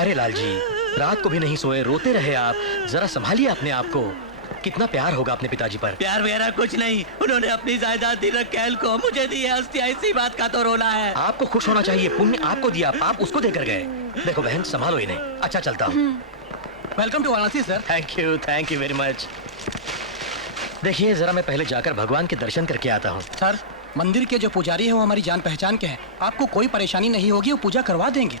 प्यारे लाल जी, रात को भी नहीं सोए, रोते रहे आप। जरा संभालिए अपने आप को। कितना प्यार होगा अपने पिताजी पर। प्यार वगैरह कुछ नहीं, उन्होंने अपनी जायदाद दीरक कैल को मुझे दी है। हस्तियां इसी बात का तो रोना है। आपको खुश होना चाहिए, पुण्य आपको दिया, आप उसको देकर गए। देखो बहन, संभालो इन्हें। अच्छा चलता हूँ। Welcome to Varanasi sir. Thank you very much. देखिए, जरा मैं पहले जाकर भगवान के दर्शन करके आता हूँ। सर, मंदिर के जो पुजारी है वो हमारी जान पहचान के हैं। आपको कोई परेशानी नहीं होगी, वो पूजा करवा देंगे।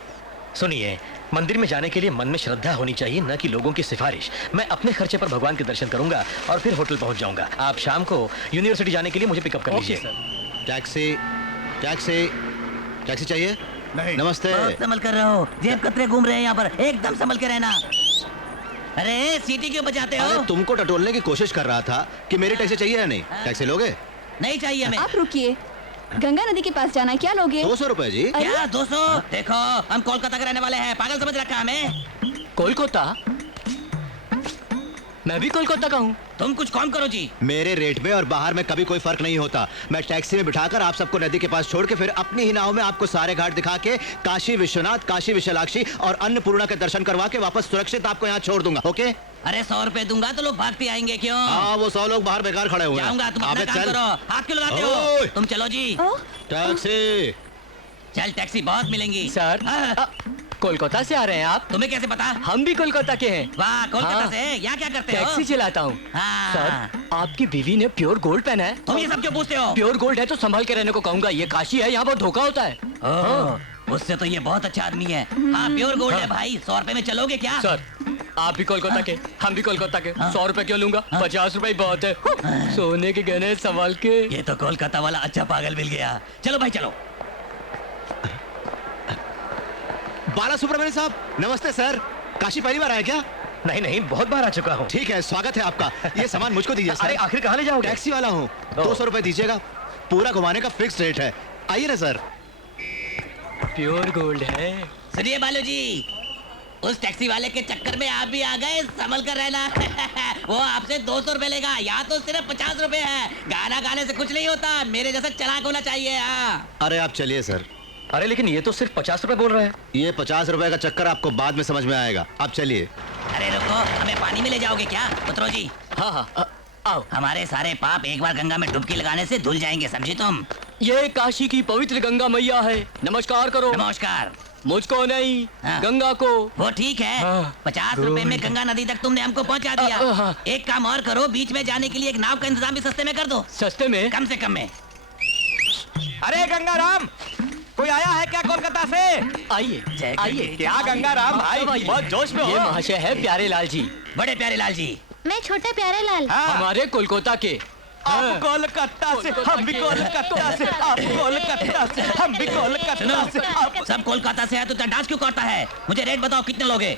सुनिए, मंदिर में जाने के लिए मन में श्रद्धा होनी चाहिए, न कि लोगों की सिफारिश। मैं अपने खर्चे पर भगवान के दर्शन करूंगा और फिर होटल पहुंच जाऊंगा। आप शाम को यूनिवर्सिटी जाने के लिए मुझे पिकअप कर लीजिए। टैक्सी टैक्सी टैक्सी चाहिए? नहीं। नमस्ते। संभल कर रहो, जेब कतरे घूम रहे हैं यहाँ पर, एकदम संभल के रहना। अरे सीटी क्यों बजाते हो? अरे तुमको टटोलने की कोशिश कर रहा था कि मेरी टैक्सी चाहिए या नहीं। टैक्सी लोगे? नहीं चाहिए हमें। आप रुकिए, गंगा नदी के पास जाना है, क्या लोगे? 200 रुपए जी। क्या 200? देखो, हम कोलकाता के रहने वाले हैं, पागल समझ रखा हमें। कोलकाता? मैं भी कोलकाता का हूँ। तुम कुछ कम करो जी। मेरे रेट में और बाहर में कभी कोई फर्क नहीं होता। मैं टैक्सी में बिठाकर आप सबको नदी के पास छोड़ के फिर अपनी ही नाव में आपको सारे घाट दिखा के काशी विश्वनाथ, काशी विशालाक्षी और अन्नपूर्णा के दर्शन करवा के वापस सुरक्षित आपको यहाँ छोड़ दूंगा। ओके? अरे 100 रुपए दूंगा तो लोग भागते आएंगे क्यों? हाँ, वो 100 लोग बाहर बेकार खड़े हुए हैं। जाऊंगा, तुम अपना अबे काम चल। करो। हाथ क्यों लगाते हो? ओए। तुम चलो जी। टैक्सी। चल, टैक्सी बहुत मिलेंगी। सर, हाँ। कोलकाता से आ रहे हैं आप? तुम्हें कैसे पता? हम भी कोलकाता के हैं। वाह, कोलकाता हाँ। से? यहाँ क्या करते हो? टैक्सी चलाता हूँ। हाँ। सर, आपकी बीवी ने प्योर गोल्ड पहना है। तुम ये सब क्यों पूछते हो? प्योर गोल्ड है तो संभाल के रहने को कहूंगा। ये काशी है, यहाँ बहुत धोखा होता है। ओह, उससे तो ये बहुत अच्छा आदमी है। हाँ, प्योर गोल्ड है भाई। 100 रुपए में चलोगे क्या? सर, आप भी कोलकाता के, हम भी कोलकाता के। 100 रुपए क्यों लूंगा? 50 रुपए बहुत है। सोने के गहने संभाल के। ये तो कोलकाता वाला अच्छा पागल मिल गया। चलो भाई चलो। बाला सुब्रमण्यम साहब, नमस्ते सर। काशी पहली बार आए क्या? नहीं नहीं, बहुत बार आ चुका हूँ। ठीक है, स्वागत है आपका। ये सामान मुझको दीजिए सर। अरे आखिर कहाँ ले जाओगे? टैक्सी वाला हूँ। 200 रुपए दीजिएगा। पूरा घुमाने का फिक्स रेट है। आइए ना सर। प्योर गोल्ड है। सुनिए बालू जी, उस टैक्सी वाले के चक्कर में आप भी आ गए। संभल कर रहना। वो आपसे 200 रुपए लेगा, यहाँ तो सिर्फ 50 रुपए है। गाना गाने से कुछ नहीं होता, मेरे जैसा चालाक होना चाहिए। हाँ। अरे आप चलिए सर। अरे लेकिन ये तो सिर्फ 50 रुपए बोल रहे हैं। ये 50 रुपए का चक्कर आपको बाद में समझ में आएगा। आप चलिए। अरे रुको, हमें पानी में ले जाओगे क्या? उतरो जी। हाँ हाँ, आओ। हमारे सारे पाप एक बार गंगा में डुबकी लगाने से धुल जाएंगे, समझी तुम? ये काशी की पवित्र गंगा मैया है, नमस्कार करो। नमस्कार। मुझको नहीं, हाँ। गंगा को। वो ठीक है। हाँ। 50 रुपए में गंगा नदी तक तुमने हमको पहुंचा दिया। हाँ। एक काम और करो, बीच में जाने के लिए एक नाव का इंतजाम भी सस्ते में कर दो। सस्ते में? कम से कम में। अरे गंगाराम, कोई आया है क्या कोलकाता से? आइए आइए। क्या गंगाराम भाई, बहुत जोश में हो। ये महाशय है प्यारे लाल जी। बड़े प्यारे लाल जी। मैं छोटा प्यारे लाल। हाँ, हमारे कोलकाता के। आप कोलकाता से, हम भी कोलकाता से, आप कोलकाता से, हम भी कोलकाता से। आप सब कोलकाता से है तो डांस क्यों करता है? मुझे रेट बताओ, कितने लोगे?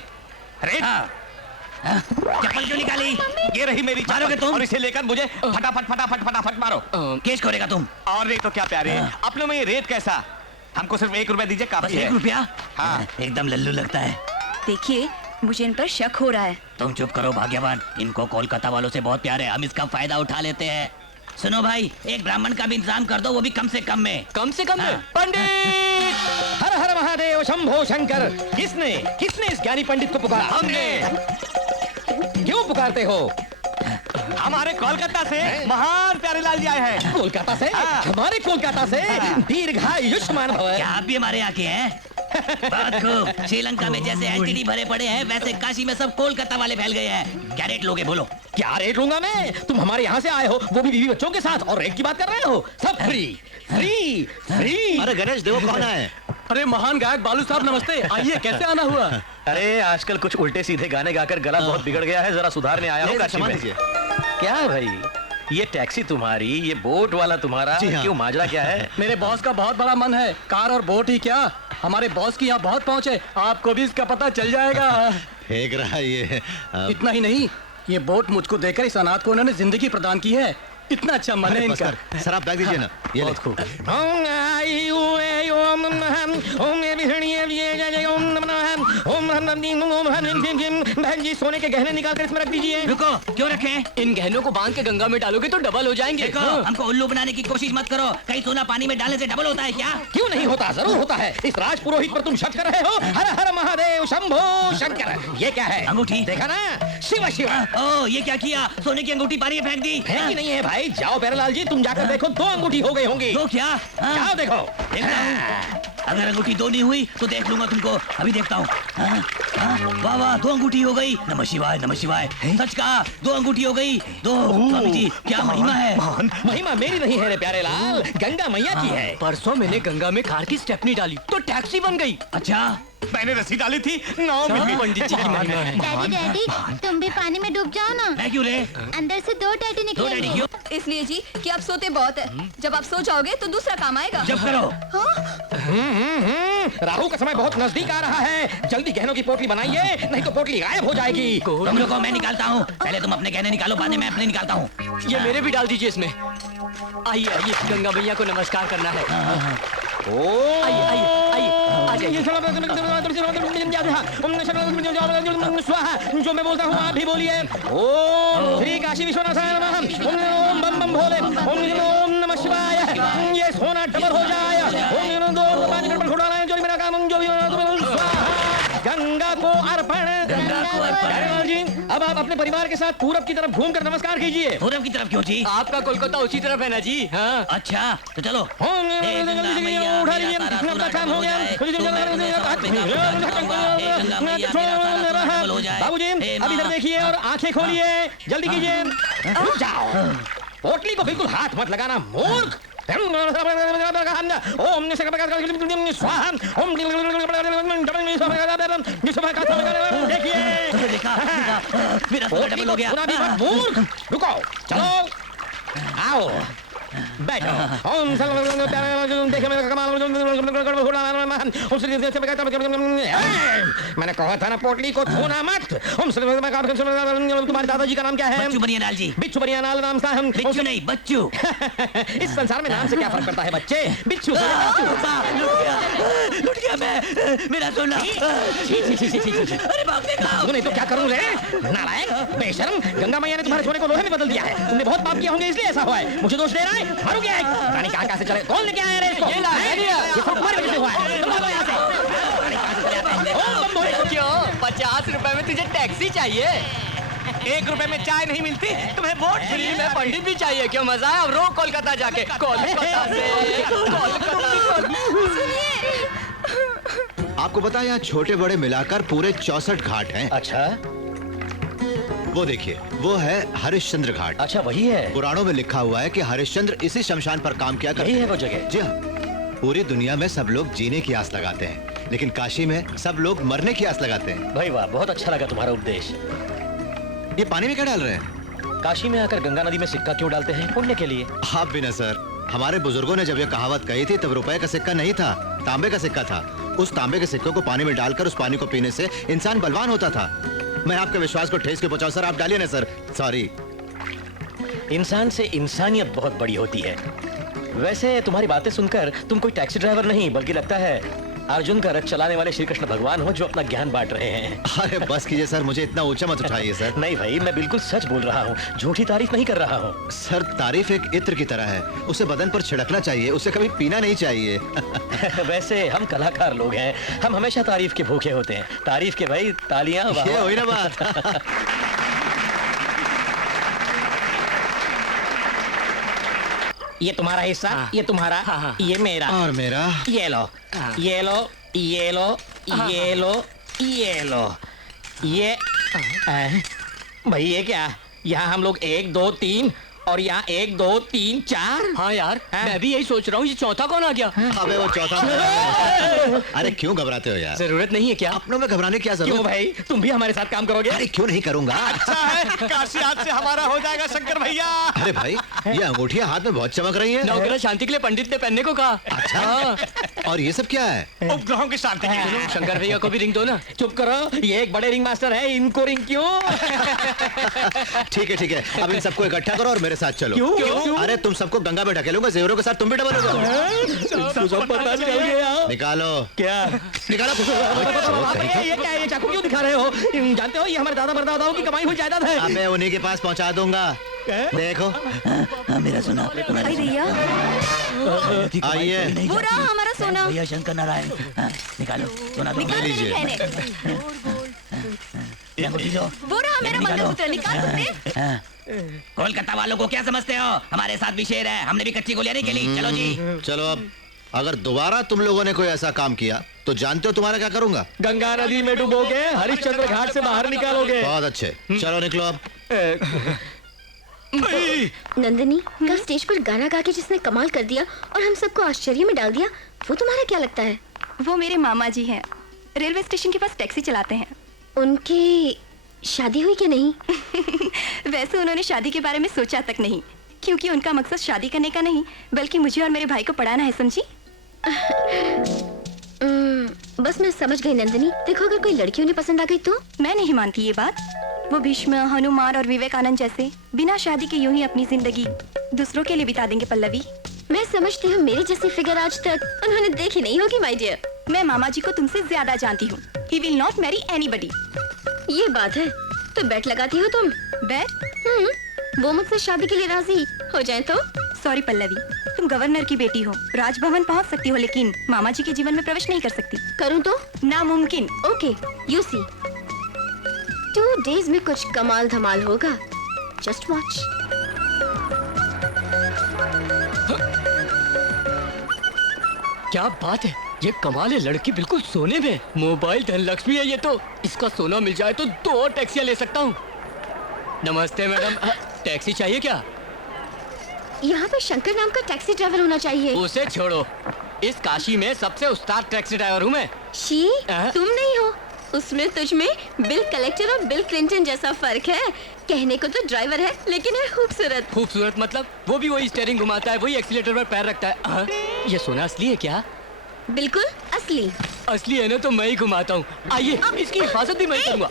रेट? हाँ। चप्पल क्यों निकाली? ये रही मेरी मारोगे चप्पल तुम? और इसे लेकर मुझे फटाफट फटाफट फटाफट मारो। केस करेगा तुम? और नहीं तो क्या प्यारे, अपने में ये रेट कैसा? हमको सिर्फ 1 रुपया दीजिए, बस काफी है। 1 रुपया? हाँ। एकदम लल्लू लगता है। देखिए, मुझे इन पर शक हो रहा है। तुम चुप करो भाग्यवान, इनको कोलकाता वालों से बहुत प्यार है, हम इसका फायदा उठा लेते हैं। सुनो भाई, एक ब्राह्मण का भी इंतजाम कर दो, वो भी कम से कम में। कम से कम में? हाँ। पंडित! हर हर महादेव शंभो शंकर। किसने किसने इस ज्ञानी पंडित को पुकारा? हमने। क्यों पुकारते हो? हमारे कोलकाता से महान प्यारेलाल जी आए हैं। कोलकाता से? हाँ। हमारे कोलकाता से? दीर्घायुष्मान भव। क्या आप भी हमारे यहाँ के हैं? बात खूब। श्रीलंका में जैसे एसटीडी भरे पड़े हैं, वैसे काशी में सब कोलकाता वाले फैल गए हैं। क्या रेट लोगे बोलो? क्या रेट लूंगा मैं? तुम हमारे यहाँ से आए हो, वो भी बीवी बच्चों के साथ, और रेट की बात कर रहे हो? सब फ्री फ्री फ्री। अरे गणेश देव कौन है? अरे महान गायक बालू साहब, नमस्ते। आइए, कैसे आना हुआ? अरे आजकल कुछ उल्टे सीधे गाने गाकर गला बहुत बिगड़ गया है, जरा सुधारने आया हूँ काशी क्षमा में। दीजिए। क्या भाई, ये टैक्सी तुम्हारी, ये बोट वाला तुम्हारा, जी हाँ। क्यों माजरा क्या है? मेरे बॉस का बहुत बड़ा मन है, कार और बोट ही क्या, हमारे बॉस की यहाँ बहुत पहुँच है, आपको भी इसका पता चल जाएगा। फेंक रहा है ये। इतना ही नहीं, ये बोट मुझको देकर इस अनाथ को उन्होंने जिंदगी प्रदान की है। इतना अच्छा मन है इनका। सर आप बैग दीजिए ना। ये बहुत खूब। बहन जी, सोने के गहने निकाल कर इसमें रख दीजिए। रुको, क्यों रखें? इन गहनों को बांध के गंगा में डालोगे तो डबल हो जाएंगे। देखो, हमको उल्लू बनाने की कोशिश मत करो। कहीं सोना पानी में डालने से डबल होता है क्या? क्यों नहीं होता? जरूर होता है। इस राज पुरोहित पर तुम शक कर रहे हो? हर हर महादेव शंभो नमो शंकर। ये क्या है? अंगूठी। देखा ना, शिवा शिवा। ओ ये क्या किया? सोने की अंगूठी पानी में फेंक दी। फेंकी नहीं है भाई, जाओ प्यारेलाल जी, तुम जाकर देखो 2 अंगूठी हो गई होंगी। तो क्या? जाओ देखो। देख रहा हूँ। अगर अंगूठी 2 नहीं हुई तो देख लूंगा तुमको। अभी देखता हूँ। वाह वाह, 2 अंगूठी हो गई। नमः शिवाय नमः शिवाय। सच कहा, 2 अंगूठी हो गई। 2। स्वामी जी क्या महिमा है? महिमा मेरी नहीं है रे प्यारेलाल, गंगा मैया की है। परसों मैंने गंगा में कार की स्टेपनी डाली तो टैक्सी बन गई। अच्छा, मैंने रस्सी डाली थी, 9 मिली। पंडित जी की महिमा है। डैडी डैडी तुम भी पानी में डूब जाओ ना। मैं क्यों रे? अंदर से 2 डैडी दो डैडी निकलेंगे। क्यों? इसलिए जी कि आप सोते बहुत है। जब आप सो जाओगे तो दूसरा काम आएगा। जब करो। राहु का समय बहुत नजदीक आ रहा है, जल्दी गहनों की पोटली बनाइए, नहीं तो पोटली गायब हो जाएगी। तुम लोगों को मैं निकालता हूँ। पहले तुम अपने गहने निकालो, बाद में मैं अपने निकालता हूँ। ये मेरे भी डाल दीजिए इसमें। आइए आइए, गंगा मैया को नमस्कार करना है। आइए आइए आइए, आ जाइए। स्वाहा, जो मैं बोलता हूँ आप भी बोलिए। ओम श्री काशी विश्वनाथाय नमः। ओम बम बम भोले। ओम नमः शिवाय। ये सोना डबल हो जाए। ओम 2 5 मिनट पर छोड़ा है, जो मेरा काम जो गंगा को अर्पण। गंगा को अर्पण। प्यारेलाल जी, अब आप अपने परिवार के साथ पूरब की तरफ घूमकर नमस्कार कीजिए। पूरब की तरफ क्यों जी? आपका कोलकाता उसी तरफ है ना जी। हाँ। अच्छा तो चलो। ओम हे गंगा मैया, उठा मेरा लीजिए, सारा अपना काम हो गया। सोना डबल हो जाए। तो मैं अपने साथ पिता को दान करूंगा। हे गंगा मैया, मेरा सारा सोना डबल हो जाए। बाबूजी, हे अब इधर माँ। देखिए और आंखें खोलिए, जल्दी कीजिए। रुक जाओ, पोटली को बिल्कुल हाथ मत लगाना मूर्ख। ओम देखिए, देखा मेरा सोना डबल हो गया। मूर्ख, रुको, चलो, आओ, बैठो। ओम देखिए मेरा कमाल। मैंने कहा था ना पोटली को छूना मत। तुम्हारे दादाजी का नाम क्या है? बच्चू बनियालाल जी। बिच्छू बनियालाल नाम था। हम बिच्छू नहीं, बच्चू। इस संसार में नाम से क्या फर्क पड़ता है बच्चे? बिच्छू लुट गया मैं, मेरा सोना। अरे बाप रे बाप। नहीं तो क्या करूं रे? नालायक, बेशर्म, गंगा मैया ने तुम्हारे सोने को लोहे में बदल दिया है। तुमने बहुत पाप किए होंगे इसलिए ऐसा हुआ है। मुझे दोष दे रहा है? मारू क्या है? रानी कहाँ से चले? कौन लेके आया रे इसको? ये सब तुम्हारी वजह से हुआ है। तुम भागो यहाँ से। रानी कहाँ से चले आते हैं? तुम बोले क्यों? 50 रुपए में तुझे टैक्सी चाहिए? 1 रुपए में चाय नहीं मिलती, तुम्हें वोट फ्री में पंडित भी चाहिए? क्यों मजा है? अब रो कोलकाता जाके। कोलकाता से आपको पता है यहाँ छोटे बड़े मिलाकर पूरे 64 घाट हैं। अच्छा वो देखिए, वो है हरिश्चंद्र घाट। अच्छा वही है। पुराणों में लिखा हुआ है कि हरिश्चंद्र इसी शमशान पर काम किया करते यही है हैं। वो जगह। जी हाँ, पूरी दुनिया में सब लोग जीने की आस लगाते हैं, लेकिन काशी में सब लोग मरने की आस लगाते हैं। भाई वाह, बहुत अच्छा लगा तुम्हारा उपदेश। ये पानी में क्या डाल रहे हैं? काशी में आकर गंगा नदी में सिक्का क्यों डालते हैं? पुण्य के लिए। आप भी न सर, हमारे बुजुर्गों ने जब ये कहावत कही थी तब रुपए का सिक्का नहीं था, तांबे का सिक्का था। उस तांबे के सिक्के को पानी में डालकर उस पानी को पीने से इंसान बलवान होता था। मैं आपके विश्वास को ठेस के पहुंचाऊं सर, आप डालिए ना सर। सॉरी। इंसान से इंसानियत बहुत बड़ी होती है। वैसे तुम्हारी बातें सुनकर तुम कोई टैक्सी ड्राइवर नहीं, बल्कि लगता है अर्जुन का रथ चलाने वाले श्री कृष्ण भगवान हो, जो अपना ज्ञान बांट रहे हैं। अरे बस कीजिए सर, मुझे इतना ऊंचा मत उठाइए सर। नहीं भाई, मैं बिल्कुल सच बोल रहा हूँ, झूठी तारीफ नहीं कर रहा हूँ। सर, तारीफ एक इत्र की तरह है, उसे बदन पर छिड़कना चाहिए, उसे कभी पीना नहीं चाहिए। वैसे हम कलाकार लोग हैं, हम हमेशा तारीफ के भूखे होते हैं। तारीफ के भाई तालियां। ये हुई ना बात। ये तुम्हारा हिस्सा, ये तुम्हारा, ये मेरा और मेरा। ये लो, ये लो, ये लो, ये लो, ये लो, ये भाई ये क्या? यहाँ हम लोग 1 2 3 और यहाँ 1 2 3 4। हाँ यार, मैं भी यही सोच रहा हूँ, ये चौथा कौन आ गया? अबे वो चौथा। अरे क्यों घबराते हो यार? जरूरत नहीं है क्या? अपनों में घबराने की क्या क्यों जरूरत? भाई, तुम भी हमारे साथ काम करोगे? अरे क्यों नहीं करूंगा? अच्छा है, काशी आज से हमारा हो जाएगा शंकर भैया। अरे भाई, ये अंगूठियां हाथ में बहुत चमक रही हैं। नवग्रह शांति के लिए पंडित ने पहनने को कहा। अच्छा, और ये सब क्या है? उपग्रहों की शांति के लिए। शंकर भैया को भी रिंग दो ना। चुप करो, ये एक बड़े रिंग मास्टर है, इनको रिंग क्यों? ठीक है, अब इन सबको इकट्ठा करो और मेरे साथ चलो। क्यों? अरे तुम सबको गंगा में ढकेलूंगा, जेवरों के साथ तुम भी डबल होगा। सब पता चल गया। निकालो, क्या? निकालो। ये क्या है? ये चाकू क्यों दिखा रहे हो? जानते हो ये हमारे दादा परदादाओं की कमाई हुई जायदाद है। अबे उन्हीं के पास पहुंचा दूंगा। देखो, मेरा सोना। अरे भैया, आइए। वो रहा हमारा सोना। भैया शंकर नारायण। निकालो सोना। ले लीजिए। गहने। वो रहा मेरा मंगलसूत्र, निकाल कुत्ते। कोलकाता वालों को क्या समझते हो? हमारे साथ भी शेर है, हमने भी कच्ची गोलियां नहीं खेली। चलो जी। चलो अब अगर दोबारा तुम लोगों ने कोई ऐसा काम किया तो जानते हो तुम्हारा क्या करूंगा? गंगा नदी में डुबोगे, हरिश्चंद्र घाट से बाहर निकालोगे। बहुत अच्छे, चलो निकलो अब। नंदिनी, कल स्टेज पर गाना गा के जिसने कमाल कर दिया और हम सबको आश्चर्य में डाल दिया, वो तुम्हारा क्या लगता है? वो मेरे मामा जी हैं, रेलवे स्टेशन के पास टैक्सी चलाते हैं। उनकी शादी हुई कि नहीं? वैसे उन्होंने शादी के बारे में सोचा तक नहीं, क्योंकि उनका मकसद शादी करने का नहीं बल्कि मुझे और मेरे भाई को पढ़ाना है, समझी? बस मैं समझ गई नंदिनी। देखो अगर कोई लड़की उन्हें पसंद आ गई तो? मैं नहीं मानती ये बात। वो भीष्म, हनुमान और विवेकानंद जैसे बिना शादी के यूं ही अपनी जिंदगी दूसरों के लिए बिता देंगे पल्लवी। मैं समझती हूँ मेरी जैसी फिगर आज तक उन्होंने देखी नहीं होगी माय डियर। मैं मामा जी को तुमसे ज्यादा जानती हूँ। He will not marry anybody। ये बात है, तो बेट लगाती हो तुम? बैट? वो मुझसे शादी के लिए राजी हो जाए तो? सॉरी पल्लवी, तुम गवर्नर की बेटी हो, राजभवन पहुँच सकती हो लेकिन मामा जी के जीवन में प्रवेश नहीं कर सकती। करूँ तो? नामुमकिन। ओके, यू सी 2 days में कुछ कमाल धमाल होगा। Just watch. क्या बात है, ये कमाल है, लड़की बिल्कुल सोने में। मोबाइल धन लक्ष्मी है ये तो। इसका सोना मिल जाए तो 2 और टैक्सियां ले सकता हूँ। नमस्ते मैडम, टैक्सी चाहिए क्या? यहाँ पे शंकर नाम का टैक्सी ड्राइवर होना चाहिए। उसे छोड़ो, इस काशी में सबसे उस्ताद टैक्सी ड्राइवर हूँ मैं। शी, तुम नहीं हो। उसमें तुझ में बिल कलेक्टर और बिल क्लिंटन जैसा फर्क है। कहने को तो ड्राइवर है लेकिन है खूबसूरत। खूबसूरत मतलब? वो भी वही स्टीयरिंग घुमाता है, वही एक्सीलेटर पर पैर रखता है। ये सोना असली है क्या? बिल्कुल असली। असली है ना, तो मैं ही घुमाता हूँ। आइए, इसकी हिफाजत भी मैं करूँगा।